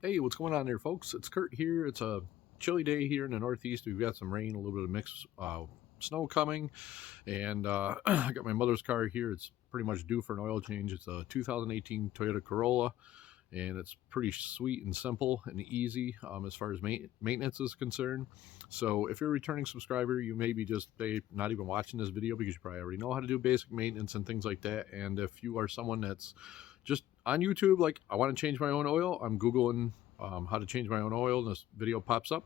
Hey, what's going on there, folks? It's Kurt here. It's a chilly day here in the Northeast. We've got some rain, a little bit of mixed snow coming, and I got my mother's car here. It's pretty much due for an oil change. It's a 2018 Toyota Corolla, and it's pretty sweet and simple and easy as far as maintenance is concerned. So, if you're a returning subscriber, you may be just not even watching this video because you probably already know how to do basic maintenance and things like that. And if you are someone that's just on YouTube, like I want to change my own oil, I'm Googling how to change my own oil, and this video pops up.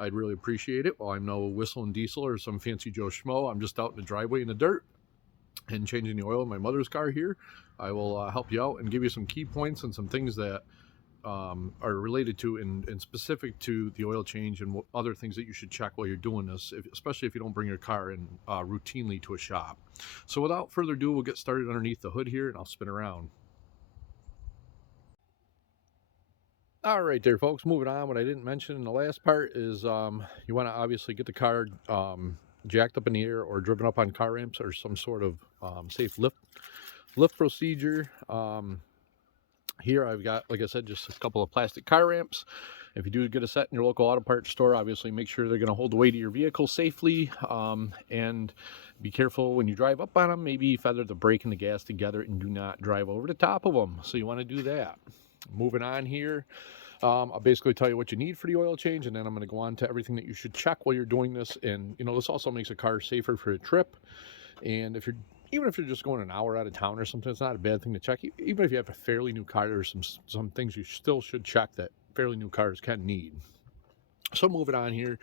I'd really appreciate it. Well, I'm no whistling diesel or some fancy Joe Schmo. I'm just out in the driveway in the dirt and changing the oil in my mother's car here. I will help you out and give you some key points and some things that are related to and specific to the oil change and other things that you should check while you're doing this, especially if you don't bring your car in routinely to a shop. So without further ado, we'll get started underneath the hood here and I'll spin around. All right there, folks, moving on. What I didn't mention in the last part is you want to obviously get the car jacked up in the air or driven up on car ramps or some sort of safe lift procedure. Here I've got, like I said, just a couple of plastic car ramps. If you do get a set in your local auto parts store, obviously make sure they're going to hold the weight of your vehicle safely, and be careful when you drive up on them. Maybe feather the brake and the gas together and do not drive over the top of them. So you want to do that. Moving on here, I'll basically tell you what you need for the oil change, and then I'm going to go on to everything that you should check while you're doing this. And this also makes a car safer for a trip. And even if you're just going an hour out of town or something, it's not a bad thing to check. Even if you have a fairly new car, there's some things you still should check that fairly new cars can need. So moving on here,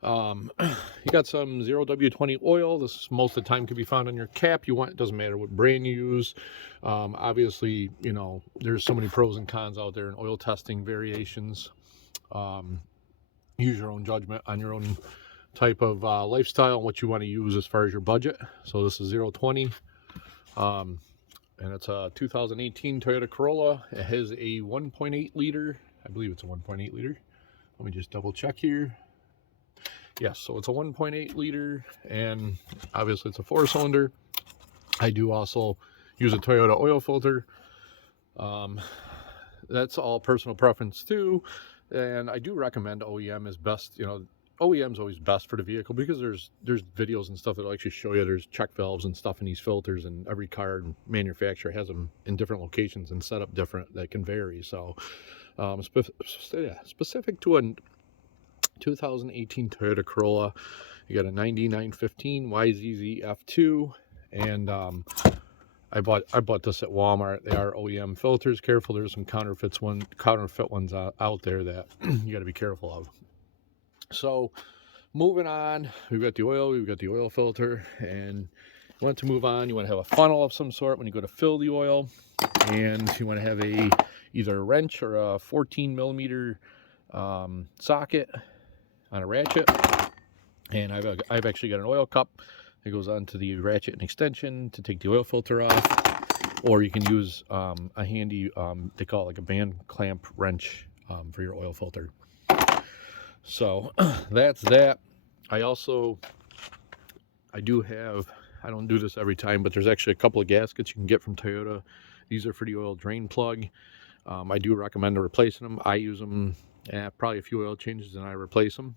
you got some 0W20 oil. This most of the time can be found on your cap. It doesn't matter what brand you use. Obviously, there's so many pros and cons out there in oil testing variations. Use your own judgment on your own type of lifestyle and what you want to use as far as your budget. So this is 020, and it's a 2018 Toyota Corolla. It has a 1.8 liter. I believe it's a 1.8 liter. Let me just double check here. Yes, so it's a 1.8 liter, and obviously it's a 4-cylinder. I do also use a Toyota oil filter. That's all personal preference too, and I do recommend OEM is best. OEM's always best for the vehicle because there's videos and stuff that will actually show you there's check valves and stuff in these filters, and every car manufacturer has them in different locations and set up different that can vary. So specific to a 2018 Toyota Corolla, you got a 9915 YZZ F2, and I bought this at Walmart. They are OEM filters. Careful, there's some counterfeit ones out there that you got to be careful of. So moving on, we've got the oil, we've got the oil filter, and you want to move on. You want to have a funnel of some sort when you go to fill the oil, and you want to have either a wrench or a 14 millimeter socket on a ratchet. And I've actually got an oil cup that goes onto the ratchet and extension to take the oil filter off, or you can use a handy they call it like a band clamp wrench for your oil filter. So that's that. I don't do this every time, but there's actually a couple of gaskets you can get from Toyota. These are for the oil drain plug. I do recommend replacing them. I use them probably a few oil changes and I replace them.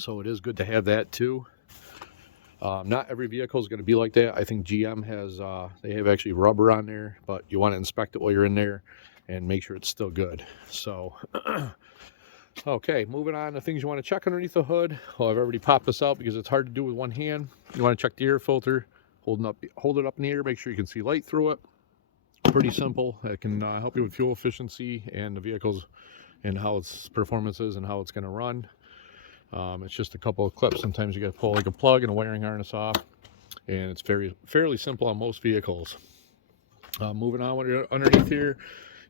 So it is good to have that too. Not every vehicle is going to be like that. I think GM they have actually rubber on there, but you want to inspect it while you're in there and make sure it's still good. So okay, moving on to things you want to check underneath the hood. Well, I've already popped this out because it's hard to do with one hand. You want to check the air filter, hold it up in the air, make sure you can see light through it. Pretty simple. It can help you with fuel efficiency and the vehicles and how its performance is and how it's going to run. It's just a couple of clips. Sometimes you got to pull like a plug and a wiring harness off, and it's fairly simple on most vehicles. Moving on, when you're underneath here,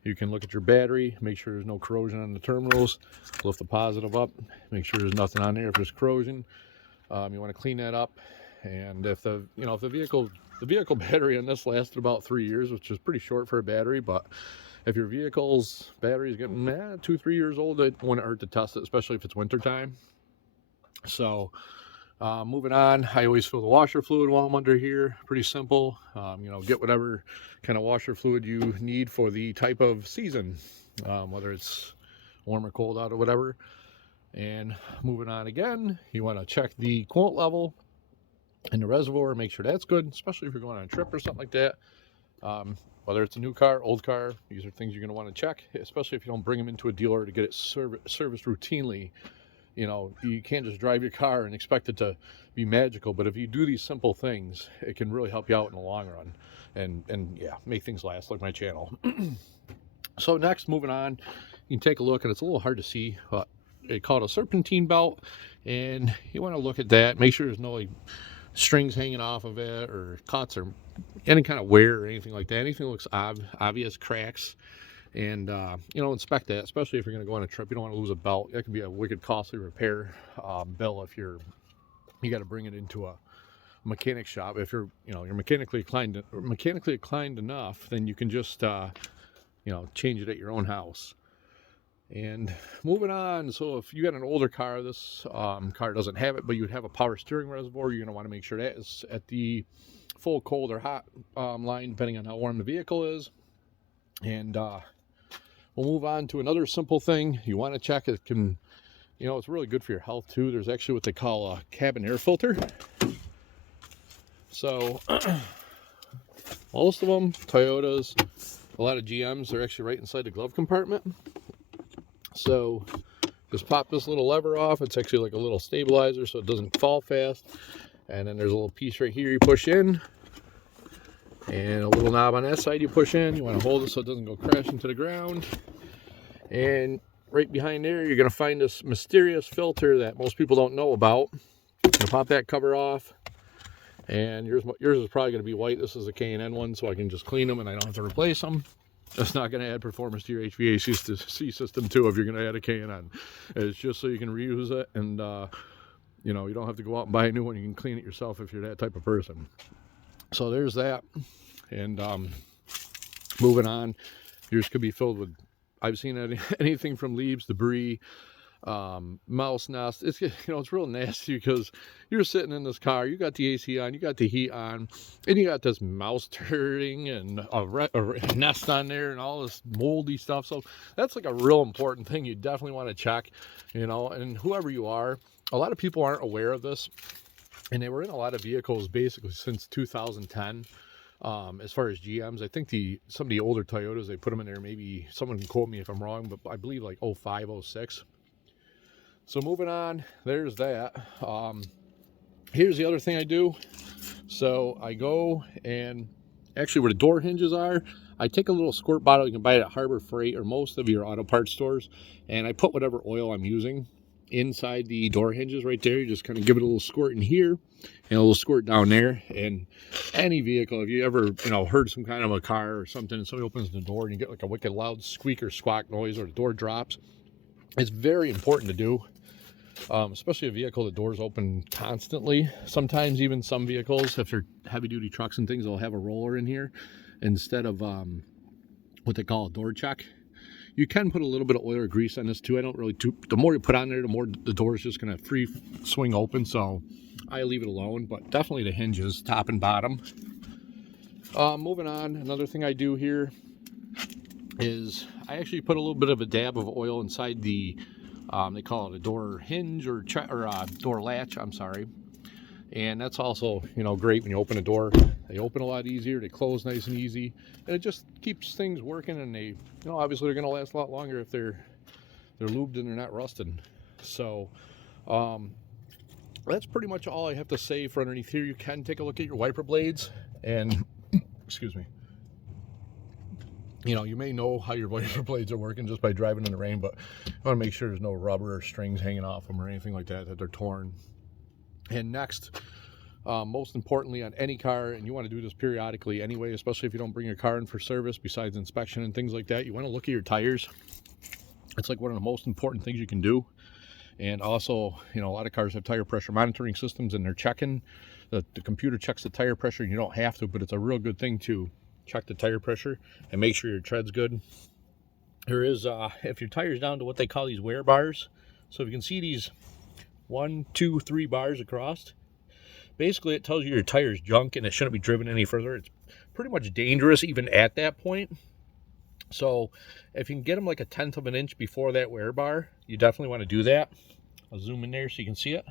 you can look at your battery, make sure there's no corrosion on the terminals. Lift the positive up, make sure there's nothing on there if there's corrosion. You want to clean that up, and if the vehicle battery on this lasted about 3 years, which is pretty short for a battery, but if your vehicle's battery is getting 2-3 years old, it wouldn't hurt to test it, especially if it's winter time. So moving on, I always fill the washer fluid while I'm under here. Pretty simple. Get whatever kind of washer fluid you need for the type of season. whether it's warm or cold out or whatever. And moving on again, you want to check the coolant level in the reservoir, make sure that's good, especially if you're going on a trip or something like that. Whether it's a new car, old car, these are things you're going to want to check, especially if you don't bring them into a dealer to get it serviced routinely. You know, you can't just drive your car and expect it to be magical, but if you do these simple things, it can really help you out in the long run and yeah, make things last, like my channel. So next, moving on, you can take a look, and it's a little hard to see, but they call it a serpentine belt, and you want to look at that, make sure there's no like strings hanging off of it or cuts or any kind of wear or anything like that. Anything that looks obvious, cracks, and you know, inspect that, especially if you're going to go on a trip. You don't want to lose a belt. That can be a wicked costly repair bill if you got to bring it into a mechanic shop. If you're, you know, you're mechanically inclined enough, then you can just you know, change it at your own house. And moving on, so if you got an older car, this car doesn't have it, but you would have a power steering reservoir, you're going to want to make sure that is at the full cold or hot line, depending on how warm the vehicle is. And we'll move on to another simple thing you want to check. It can, you know, it's really good for your health too. There's actually what they call a cabin air filter. So most of them, Toyotas, a lot of GMs, they're actually right inside the glove compartment. So just pop this little lever off. It's actually like a little stabilizer so it doesn't fall fast. And then there's a little piece right here you push in, and a little knob on that side you push in. You want to hold it so it doesn't go crashing to the ground. And right behind there, you're going to find this mysterious filter that most people don't know about. You're going to pop that cover off, and yours is probably going to be white. This is a K&N one, so I can just clean them and I don't have to replace them. That's not going to add performance to your HVAC system too if you're going to add a K&N. It's just so you can reuse it, and you know, you don't have to go out and buy a new one. You can clean it yourself if you're that type of person. So there's that. And moving on, yours could be filled with, I've seen anything from leaves, debris, mouse nest. It's, you know, it's real nasty because you're sitting in this car, you got the AC on, you got the heat on, and you got this mouse turning and a nest on there and all this moldy stuff. So that's like a real important thing you definitely want to check, you know. And whoever you are, a lot of people aren't aware of this, and they were in a lot of vehicles basically since 2010. As far as GMs, I think some of the older Toyotas, they put them in there, maybe someone can quote me if I'm wrong, but I believe like 05, 06. So moving on, there's that. Here's the other thing I do. So I go and actually where the door hinges are, I take a little squirt bottle. You can buy it at Harbor Freight or most of your auto parts stores, and I put whatever oil I'm using inside the door hinges right there. You just kind of give it a little squirt in here and a little squirt down there. And any vehicle, if you ever, you know, heard some kind of a car or something and somebody opens the door and you get like a wicked loud squeak or squawk noise or the door drops, it's very important to do. Especially a vehicle, the doors open constantly. Sometimes even some vehicles, if they're heavy duty trucks and things, they'll have a roller in here instead of what they call a door check. You can put a little bit of oil or grease on this too. I don't really the more you put on there, the more the door is just going to free swing open, so I leave it alone. But definitely the hinges, top and bottom. Moving on, another thing I do here is I actually put a little bit of a dab of oil inside the they call it a door hinge or door latch, I'm sorry. And that's also, you know, great when you open a door. They open a lot easier, they close nice and easy, and it just keeps things working. And they, you know, obviously they're going to last a lot longer if they're lubed and they're not rusted. So that's pretty much all I have to say for underneath here. You can take a look at your wiper blades, and excuse me, you know, you may know how your wiper blades are working just by driving in the rain, but you want to make sure there's no rubber or strings hanging off them or anything like that, that they're torn. And next, most importantly on any car, and you want to do this periodically anyway, especially if you don't bring your car in for service besides inspection and things like that, you want to look at your tires. It's like one of the most important things you can do. And also, you know, a lot of cars have tire pressure monitoring systems, and they're checking, the computer checks the tire pressure, and you don't have to, but it's a real good thing to check the tire pressure and make sure your tread's good. There is, if your tire's down to what they call these wear bars, so if you can see these 1, 2, 3 bars across, basically it tells you your tire's junk and it shouldn't be driven any further. It's pretty much dangerous even at that point. So if you can get them like a 1/10 of an inch before that wear bar, you definitely want to do that. I'll zoom in there so you can see it.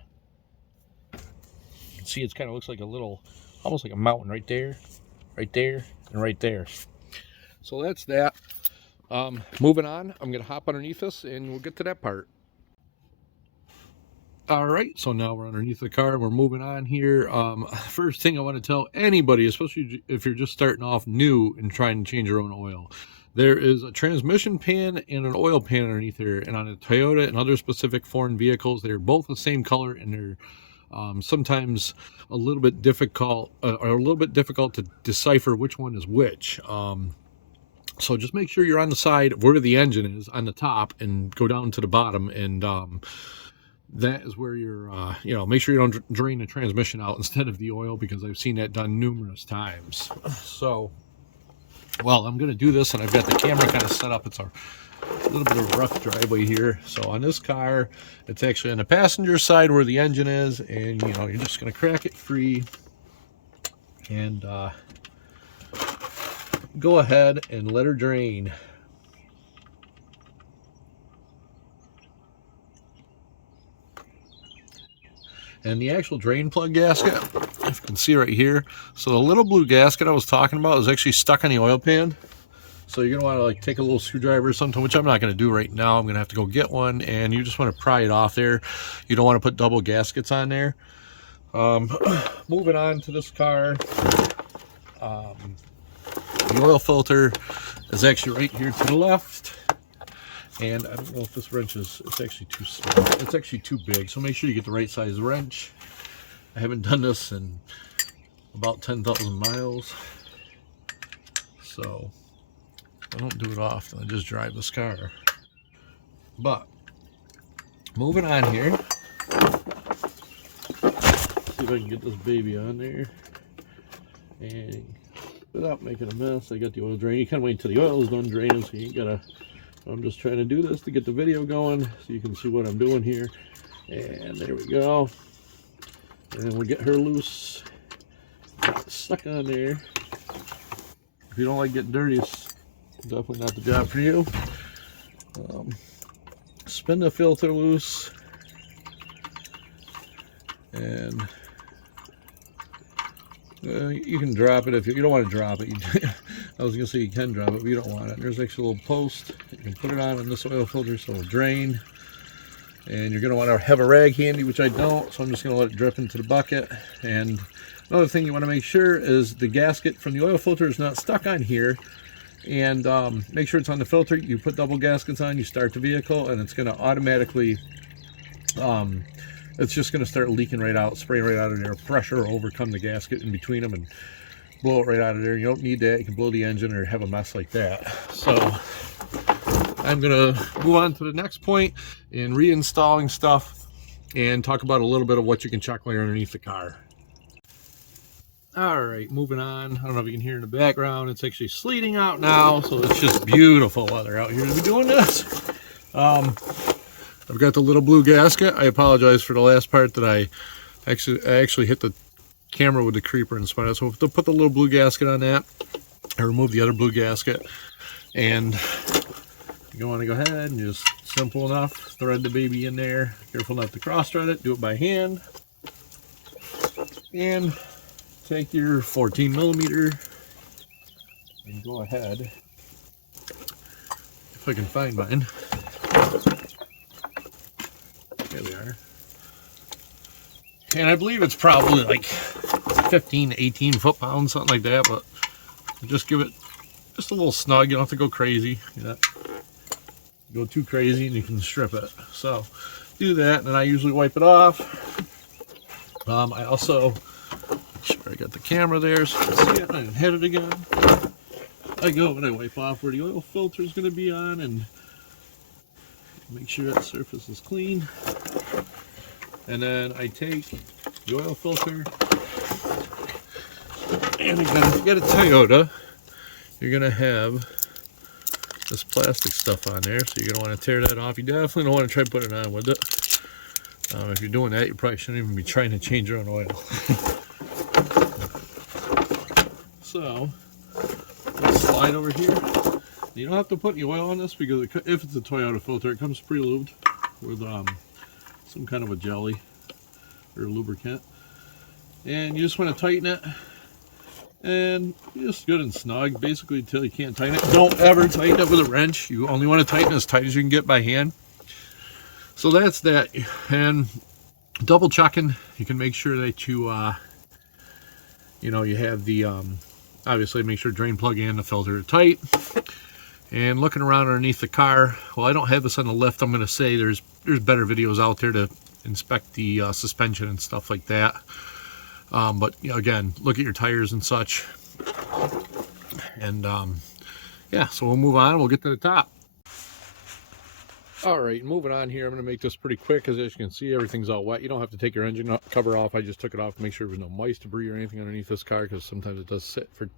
You can see it kind of looks like a little, almost like a mountain right there, and right there. So that's that. Moving on, I'm going to hop underneath this and we'll get to that part. All right, so now we're underneath the car and we're moving on here. First thing I want to tell anybody, especially if you're just starting off new and trying to change your own oil, there is a transmission pan and an oil pan underneath here. And on a Toyota and other specific foreign vehicles, they're both the same color, and they're sometimes a little bit difficult, to decipher which one is which. So just make sure you're on the side where the engine is on the top and go down to the bottom, and that is where you're, make sure you don't drain the transmission out instead of the oil, because I've seen that done numerous times. So, well, I'm going to do this, and I've got the camera kind of set up. It's a little bit of a rough driveway here. So on this car, it's actually on the passenger side where the engine is, and, you're just going to crack it free and go ahead and let her drain. And the actual drain plug gasket, if you can see right here, so the little blue gasket I was talking about is actually stuck on the oil pan. So you're gonna want to take a little screwdriver or something, which I'm not gonna do right now. I'm gonna have to go get one, and you just want to pry it off there. You don't want to put double gaskets on there. Moving on to this car, the oil filter is actually right here to the left. And I don't know if this wrench is, it's actually too small. It's actually too big, so make sure you get the right size wrench. I haven't done this in about 10,000 miles. So I don't do it often, I just drive this car. But moving on here. See if I can get this baby on there. And without making a mess, I got the oil drain. You kind of wait until the oil is done draining, so you ain't gotta. I'm just trying to do this to get the video going so you can see what I'm doing here. And there we go. And we get her loose. Get stuck on there. If you don't like getting dirty, it's definitely not the job for you. Spin the filter loose. And you can drop it if you don't want to drop it. I was going to say you can drop it, but you don't want it. There's actually a little post. You can put it on this oil filter so it'll drain. And you're going to want to have a rag handy, which I don't, so I'm just going to let it drip into the bucket. And another thing you want to make sure is the gasket from the oil filter is not stuck on here. And make sure it's on the filter. You put double gaskets on, you start the vehicle, and it's going to automatically, it's just going to start leaking right out, spraying right out of there. Pressure will overcome the gasket in between them and blow it right out of there. You don't need that. You can blow the engine or have a mess like that. So I'm going to move on to the next point in reinstalling stuff and talk about a little bit of what you can check while you're underneath the car. All right, moving on. I don't know if you can hear in the background. It's actually sleeting out now, so it's just beautiful weather out here to be doing this. I've got the little blue gasket. I apologize for the last part that I actually hit the camera with the creeper and spun it. So to put the little blue gasket on that, I remove the other blue gasket, and you want to go ahead and just, simple enough, thread the baby in there. Careful not to cross thread it. Do it by hand. And take your 14 millimeter and go ahead, if I can find mine. There they are. And I believe it's probably like 15, 18 foot-pounds, something like that, but just give it just a little snug. You don't have to go crazy. Go too crazy and you can strip it. So do that, and then I usually wipe it off. I also, sure I got the camera there so you can see it. I can hit it again. I go and I wipe off where the oil filter is going to be on and make sure that surface is clean. And then I take the oil filter, and again, if you get a Toyota, you're going to have this plastic stuff on there, so you're going to want to tear that off. You definitely don't want to try to put it on with it. If you're doing that, you probably shouldn't even be trying to change your own oil. So, let's slide over here You don't have to put any oil on this because if it's a Toyota filter, it comes pre-lubed with some kind of a jelly or lubricant. And you just want to tighten it, and just good and snug, basically until you can't tighten it. Don't ever tighten it with a wrench. You only want to tighten as tight as you can get by hand. So that's that. And double checking, you can make sure that you you have the obviously make sure drain plug and the filter are tight. And looking around underneath the car, well, I don't have this on the lift. I'm going to say there's better videos out there to inspect the suspension and stuff like that. But again, look at your tires and such. And yeah, so we'll move on. We'll get to the top. All right, moving on here. I'm going to make this pretty quick because as you can see, everything's all wet. You don't have to take your engine cover off. I just took it off to make sure there was no mice, debris, or anything underneath this car because sometimes it does sit for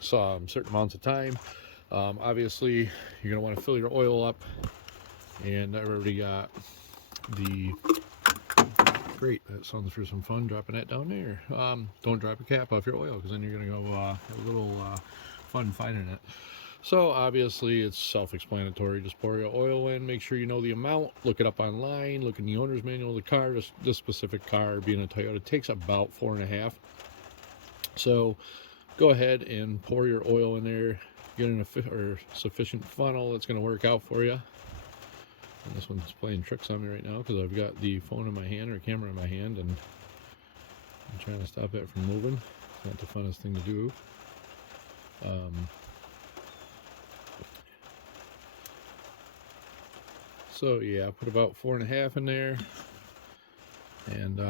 some certain amounts of time. Obviously, you're going to want to fill your oil up. And I already got the... Great, that sounds for some fun, dropping that down there. Don't drop your cap off your oil because then you're going to go a little fun finding it. So obviously it's self-explanatory. Just pour your oil in, make sure you know the amount, look it up online, look in the owner's manual of the car. This specific car, being a Toyota, takes about 4.5. So go ahead and pour your oil in there, get in a sufficient funnel that's going to work out for you. And this one's playing tricks on me right now because I've got the phone in my hand or camera in my hand and I'm trying to stop it from moving. It's not the funnest thing to do. So yeah, put about 4.5 in there. And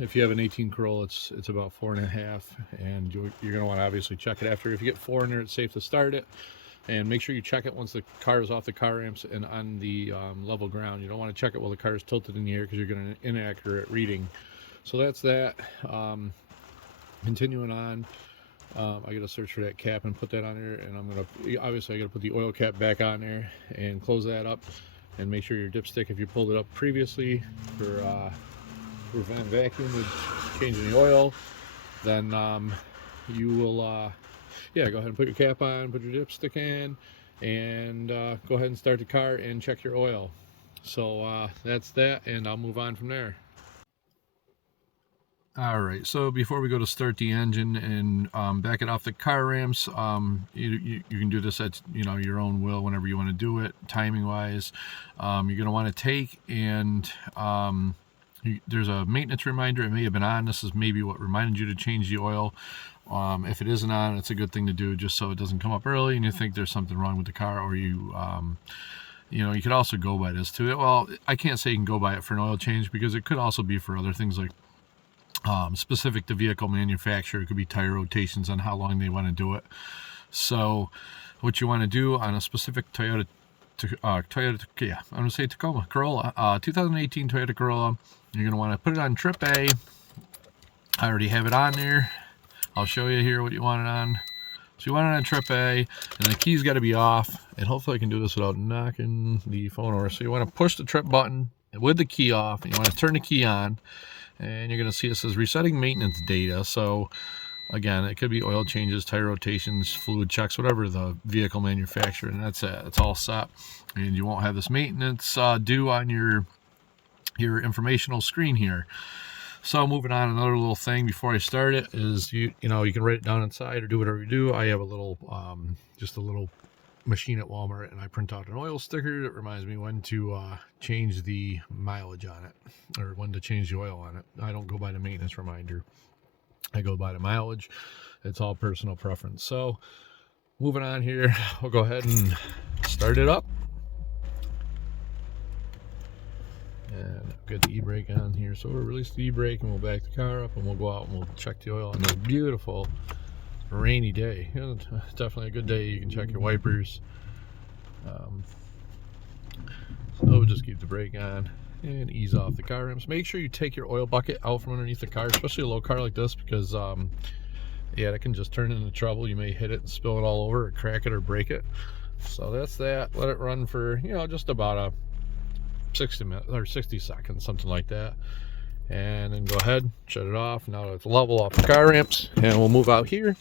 if you have an 18 Corolla, it's about 4.5. And you're going to want to obviously check it after. If you get 4 in there, it's safe to start it. And make sure you check it once the car is off the car ramps and on the level ground. You don't want to check it while the car is tilted in the air because you're getting an inaccurate reading. So that's that. Continuing on, I got to search for that cap and put that on there. And I'm going to, obviously I got to put the oil cap back on there and close that up. And make sure your dipstick, if you pulled it up previously for prevent vacuum with changing the oil, then you will... yeah, go ahead and put your cap on, put your dipstick in, and go ahead and start the car and check your oil. So that's that, and I'll move on from there. Alright, so before we go to start the engine and back it off the car ramps, you can do this at your own will whenever you want to do it, timing wise. You're going to want to take and there's a maintenance reminder. It may have been on. This is maybe what reminded you to change the oil. If it isn't on, it's a good thing to do just so it doesn't come up early and you think there's something wrong with the car, or you could also go by this too. Well, I can't say you can go by it for an oil change because it could also be for other things like specific to vehicle manufacturer. It could be tire rotations on how long they want to do it. So what you want to do on a specific Toyota, I'm going to say Tacoma Corolla, 2018 Toyota Corolla, you're going to want to put it on trip A. I already have it on there. I'll show you here what you want it on. So you want it on trip A, and the key's got to be off, and hopefully I can do this without knocking the phone over. So you want to push the trip button with the key off, and you want to turn the key on, and you're going to see it says resetting maintenance data. So again, it could be oil changes, tire rotations, fluid checks, whatever the vehicle manufacturer, and that's it. It's all set, and you won't have this maintenance due on your informational screen here. So moving on, another little thing before I start it is you can write it down inside or do whatever you do. I have a little just a little machine at Walmart, and I print out an oil sticker that reminds me when to change the mileage on it, or when to change the oil on it. I don't go by the maintenance reminder. I go by the mileage. It's all personal preference. So moving on here, we'll go ahead and start it up. And I've got the e-brake on here, so we'll release the e-brake and we'll back the car up and we'll go out and we'll check the oil on this beautiful rainy day. It's definitely a good day. You can check your wipers. So we'll just keep the brake on and ease off the car rims. Make sure you take your oil bucket out from underneath the car, especially a low car like this, because yeah, that can just turn into trouble. You may hit it and spill it all over, or crack it or break it. So that's that. Let it run for just about a 60 minutes or 60 seconds, something like that, and then go ahead, shut it off. Now it's level off the car ramps, and we'll move out here.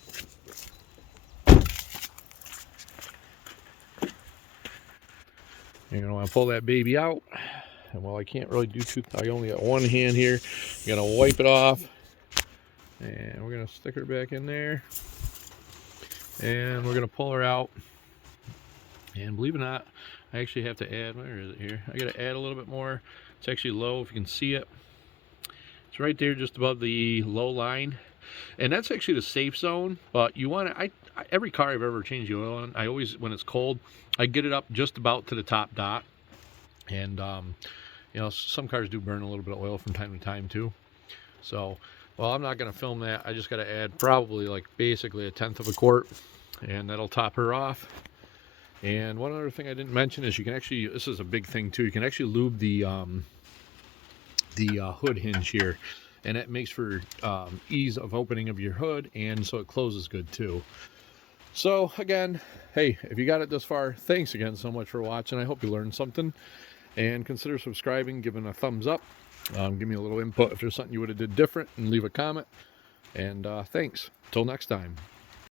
You're gonna want to pull that baby out. And while I can't really do two, I only got one hand here. You're gonna wipe it off, and we're gonna stick her back in there, and we're gonna pull her out. And believe it or not, I actually have to add, where is it here? I gotta add a little bit more. It's actually low, if you can see it. It's right there just above the low line. And that's actually the safe zone, but you want to, every car I've ever changed the oil on, I always, when it's cold, I get it up just about to the top dot. And, you know, some cars do burn a little bit of oil from time to time too. So, well, I'm not going to film that. I just got to add probably like basically 1/10 of a quart, and that'll top her off. And one other thing I didn't mention is you can actually, this is a big thing too, you can actually lube the hood hinge here, and it makes for ease of opening of your hood, and so it closes good too. So again, hey, if you got it this far, thanks again so much for watching. I hope you learned something, and consider subscribing, giving a thumbs up, give me a little input if there's something you would have did different, and leave a comment. And thanks till next time.